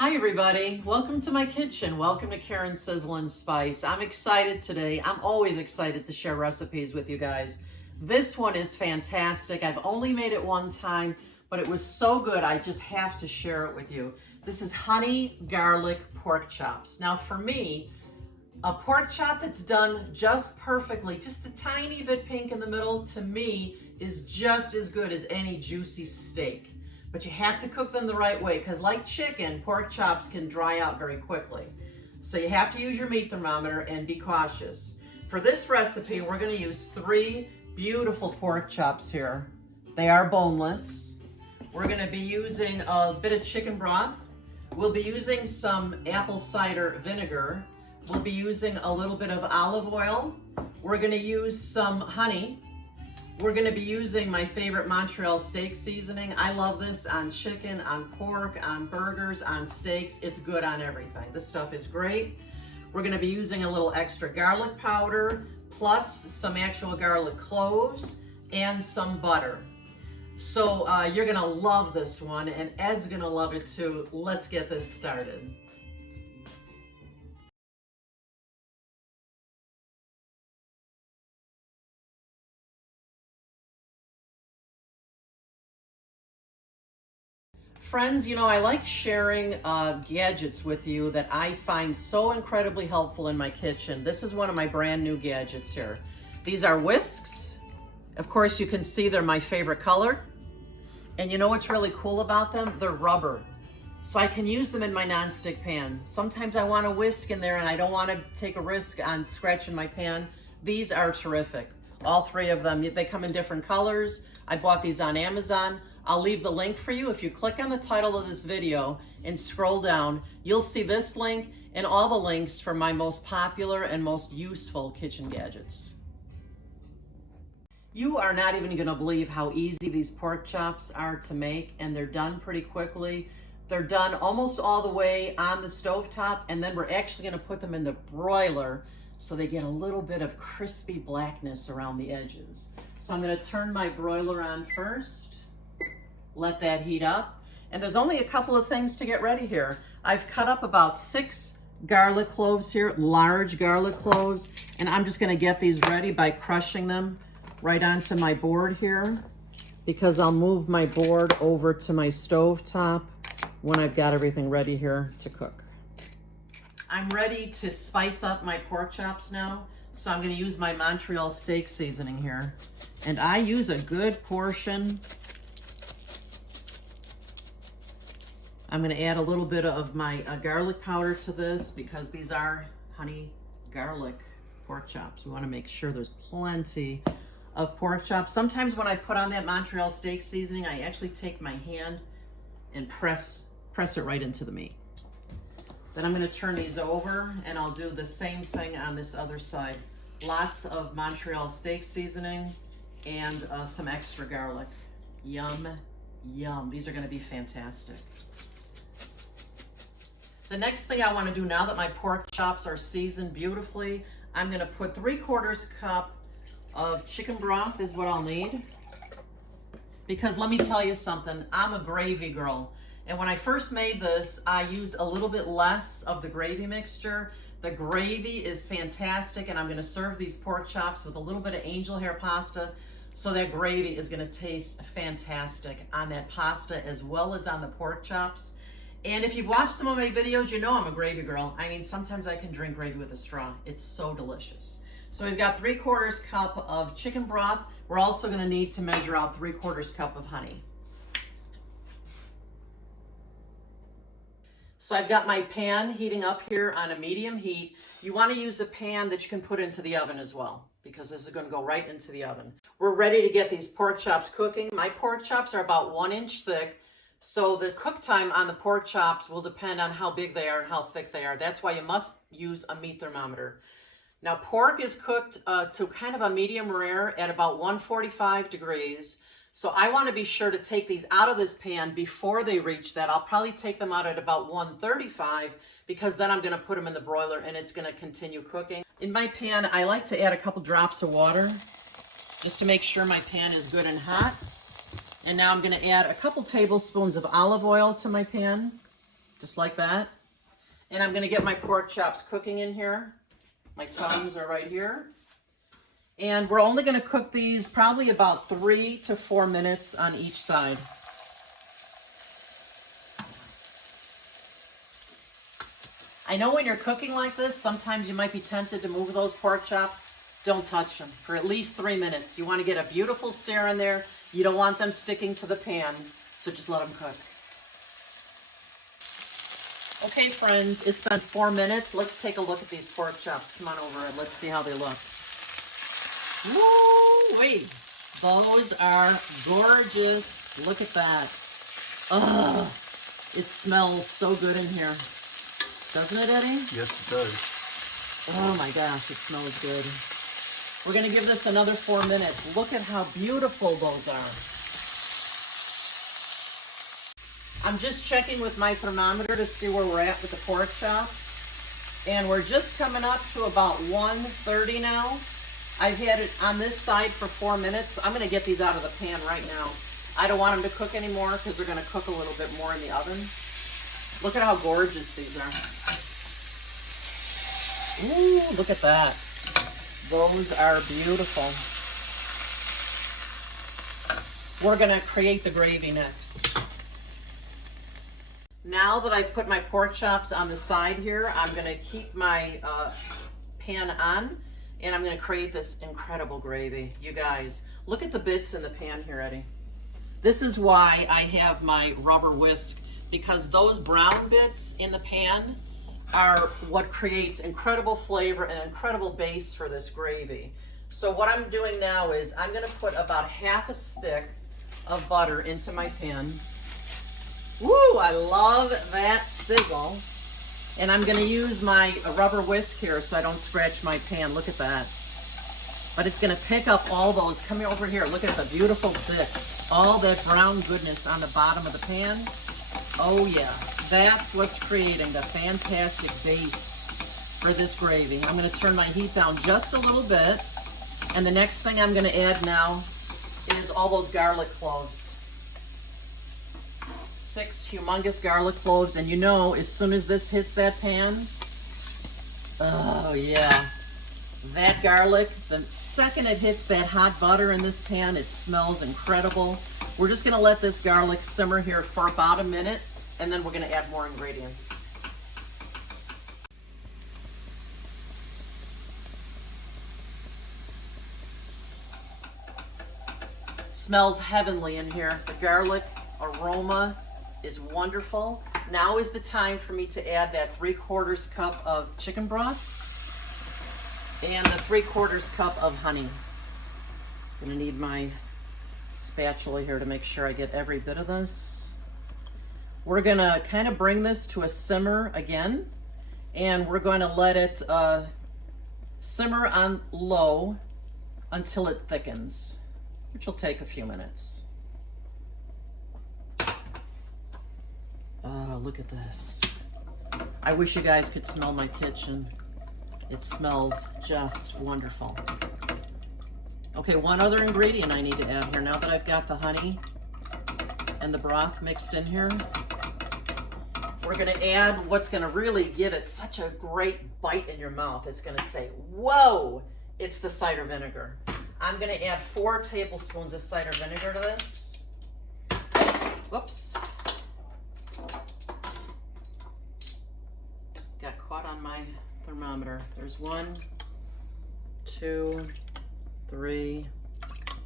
Hi everybody, welcome to my kitchen. Welcome to Karen's Sizzle and Spice. I'm excited today. I'm always excited to share recipes with you guys. This one is fantastic. I've only made it one time, but it was so good I just have to share it with you. This is honey garlic pork chops. Now for me, a pork chop that's done just perfectly, just a tiny bit pink in the middle, to me is just as good as any juicy steak. But you have to cook them the right way because like chicken, pork chops can dry out very quickly. So you have to use your meat thermometer and be cautious. For this recipe, we're going to use 3 beautiful pork chops here. They are boneless. We're going to be using a bit of chicken broth. We'll be using some apple cider vinegar. We'll be using a little bit of olive oil. We're going to use some honey. We're going to be using my favorite Montreal steak seasoning. I love this on chicken, on pork, on burgers, on steaks. It's good on everything. This stuff is great. We're going to be using a little extra garlic powder, plus some actual garlic cloves, and some butter. So you're going to love this one, and Ed's going to love it too. Let's get this started. Friends, you know, I like sharing gadgets with you that I find so incredibly helpful in my kitchen. This is one of my brand new gadgets here. These are whisks. Of course, you can see they're my favorite color. And you know what's really cool about them? They're rubber. So I can use them in my nonstick pan. Sometimes I want a whisk in there and I don't want to take a risk on scratching my pan. These are terrific. All 3 of them. They come in different colors. I bought these on Amazon. I'll leave the link for you. If you click on the title of this video and scroll down, you'll see this link and all the links for my most popular and most useful kitchen gadgets. You are not even going to believe how easy these pork chops are to make, and they're done pretty quickly. They're done almost all the way on the stovetop, and then we're actually going to put them in the broiler so they get a little bit of crispy blackness around the edges. So I'm going to turn my broiler on first. Let that heat up. And there's only a couple of things to get ready here. I've cut up about 6 garlic cloves here, large garlic cloves, and I'm just going to get these ready by crushing them right onto my board here, because I'll move my board over to my stove top when I've got everything ready here to cook. I'm ready to spice up my pork chops now, so I'm going to use my Montreal steak seasoning here, and I use a good portion. I'm going to add a little bit of my garlic powder to this because these are honey garlic pork chops. We want to make sure there's plenty of pork chops. Sometimes when I put on that Montreal steak seasoning, I actually take my hand and press it right into the meat. Then I'm going to turn these over and I'll do the same thing on this other side. Lots of Montreal steak seasoning and some extra garlic. Yum, yum. These are going to be fantastic. The next thing I want to do now that my pork chops are seasoned beautifully, I'm going to put 3/4 cup of chicken broth is what I'll need. Because let me tell you something, I'm a gravy girl. And when I first made this, I used a little bit less of the gravy mixture. The gravy is fantastic, and I'm going to serve these pork chops with a little bit of angel hair pasta. So that gravy is going to taste fantastic on that pasta as well as on the pork chops. And if you've watched some of my videos, you know I'm a gravy girl. I mean, sometimes I can drink gravy with a straw. It's so delicious. So we've got 3/4 cup of chicken broth. We're also going to need to measure out 3/4 cup of honey. So I've got my pan heating up here on a medium heat. You want to use a pan that you can put into the oven as well, because this is going to go right into the oven. We're ready to get these pork chops cooking. My pork chops are about 1 inch thick. So the cook time on the pork chops will depend on how big they are and how thick they are. That's why you must use a meat thermometer. Now pork is cooked to kind of a medium rare at about 145 degrees. So I want to be sure to take these out of this pan before they reach that. I'll probably take them out at about 135 because then I'm going to put them in the broiler and it's going to continue cooking. In my pan, I like to add a couple drops of water just to make sure my pan is good and hot. And now I'm going to add a couple tablespoons of olive oil to my pan. just like that. And I'm gonna get my pork chops cooking in here. My tongs are right here. And we're only gonna cook these probably about 3 to 4 minutes on each side. I know when you're cooking like this, sometimes you might be tempted to move those pork chops. Don't touch them for at least 3 minutes. You want to get a beautiful sear in there. You don't want them sticking to the pan, so just let them cook. Okay, friends, it's been 4 minutes. Let's take a look at these pork chops. Come on over and let's see how they look. Woo-wee! Those are gorgeous. Look at that. Ugh, it smells so good in here. Doesn't it, Eddie? Yes, it does. Oh my gosh, it smells good. We're going to give this another 4 minutes. Look at how beautiful those are. I'm just checking with my thermometer to see where we're at with the pork chop. And we're just coming up to about 130 now. I've had it on this side for 4 minutes. I'm going to get these out of the pan right now. I don't want them to cook anymore because they're going to cook a little bit more in the oven. Look at how gorgeous these are. Ooh, look at that. Those are beautiful. We're gonna create the gravy next. Now that I've put my pork chops on the side here, I'm gonna keep my pan on and I'm gonna create this incredible gravy. You guys, look at the bits in the pan here, Eddie. This is why I have my rubber whisk, because those brown bits in the pan are what creates incredible flavor and incredible base for this gravy. So what I'm doing now is I'm gonna put about half a stick of butter into my pan. Woo, I love that sizzle. And I'm gonna use my rubber whisk here so I don't scratch my pan. Look at that. But it's gonna pick up all those. Come over here, look at the beautiful bits. All that brown goodness on the bottom of the pan. Oh yeah, that's what's creating the fantastic base for this gravy. I'm gonna turn my heat down just a little bit. And the next thing I'm gonna add now is all those garlic cloves. 6 humongous garlic cloves. And you know, as soon as this hits that pan, oh yeah, that garlic, the second it hits that hot butter in this pan, it smells incredible. We're just gonna let this garlic simmer here for about a minute, and then we're gonna add more ingredients. It smells heavenly in here. The garlic aroma is wonderful. Now is the time for me to add that 3/4 cup of chicken broth and the 3/4 cup of honey. I'm gonna need my spatula here to make sure I get every bit of this. We're gonna kind of bring this to a simmer again, and we're going to let it simmer on low until it thickens, which will take a few minutes. Oh, look at this. I wish you guys could smell my kitchen. It smells just wonderful. Okay, one other ingredient I need to add here now that I've got the honey and the broth mixed in here. We're gonna add what's gonna really give it such a great bite in your mouth. It's gonna say, whoa, it's the cider vinegar. I'm gonna add 4 tablespoons of cider vinegar to this. Whoops. Got caught on my thermometer. There's 1, 2, 3,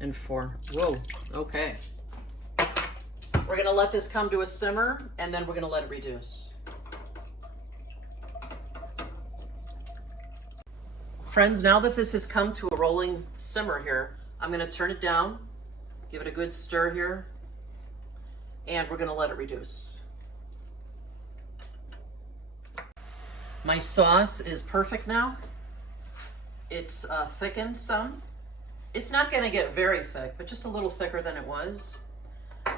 and 4. Whoa, okay. We're gonna let this come to a simmer, and then we're gonna let it reduce. Friends, now that this has come to a rolling simmer here, I'm gonna turn it down, give it a good stir here, and we're gonna let it reduce. My sauce is perfect now. It's thickened some. It's not gonna get very thick, but just a little thicker than it was.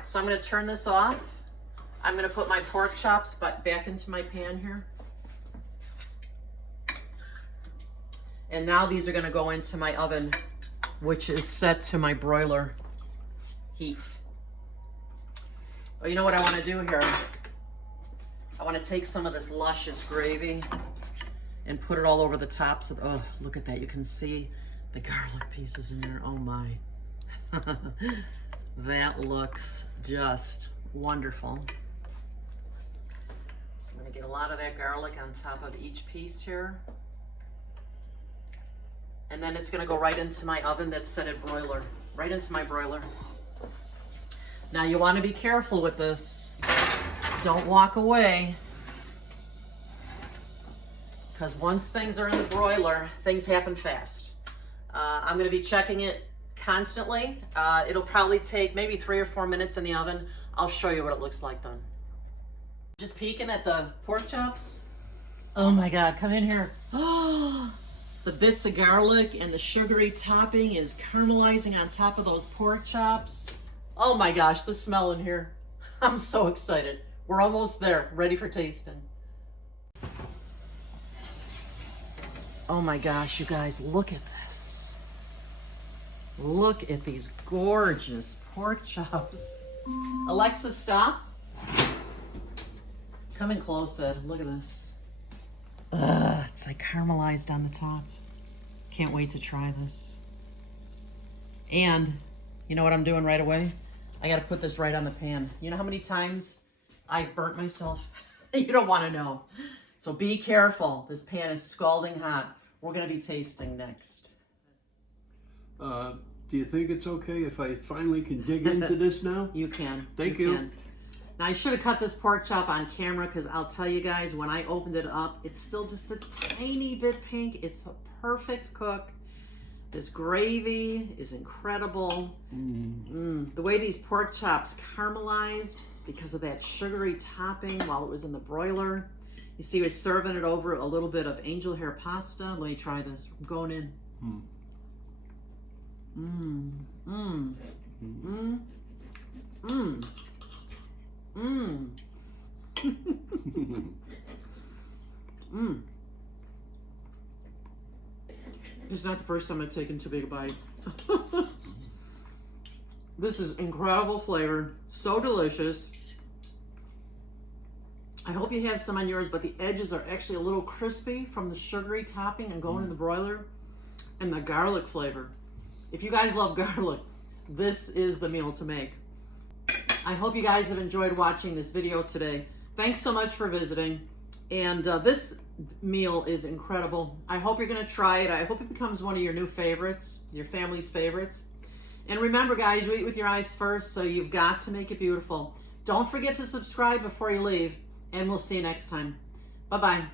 So I'm gonna turn this off. I'm gonna put my pork chops back into my pan here. And now these are gonna go into my oven, which is set to my broiler heat. Well, you know what I wanna do here? I want to take some of this luscious gravy and put it all over the tops of, oh, look at that. You can see the garlic pieces in there. Oh my. That looks just wonderful. So I'm going to get a lot of that garlic on top of each piece here. And then it's going to go right into my oven that's set at broiler, right into my broiler. Now you want to be careful with this. Don't walk away. Because once things are in the broiler, things happen fast. I'm going to be checking it constantly. It'll probably take maybe 3 or 4 minutes in the oven. I'll show you what it looks like then. Just peeking at the pork chops. Oh my God, come in here. Oh, the bits of garlic and the sugary topping is caramelizing on top of those pork chops. Oh my gosh, the smell in here. I'm so excited. We're almost there, ready for tasting. Oh my gosh, you guys, look at this. Look at these gorgeous pork chops. Alexa, stop. Come in close, Ed. Look at this. It's like caramelized on the top. Can't wait to try this. And you know what I'm doing right away? I gotta put this right on the pan. You know how many times I've burnt myself? You don't wanna know. So be careful. This pan is scalding hot. We're gonna be tasting next. Do you think it's okay if I finally can dig into this now? You can. Thank you. Can. Now I should have cut this pork chop on camera because I'll tell you guys, when I opened it up, it's still just a tiny bit pink. It's a perfect cook. This gravy is incredible. The way these pork chops caramelized because of that sugary topping while it was in the broiler. You see, we're serving it over a little bit of angel hair pasta. Let me try this. I'm going in. It's not the first time I've taken too big a bite. This is incredible flavor. So delicious. I hope you have some on yours, but the edges are actually a little crispy from the sugary topping and going in the broiler. And the garlic flavor. If you guys love garlic, this is the meal to make. I hope you guys have enjoyed watching this video today. Thanks so much for visiting. And this meal is incredible. I hope you're gonna try it. I hope it becomes one of your new favorites, your family's favorites. And remember guys, you eat with your eyes first, so you've got to make it beautiful. Don't forget to subscribe before you leave, and we'll see you next time. Bye-bye.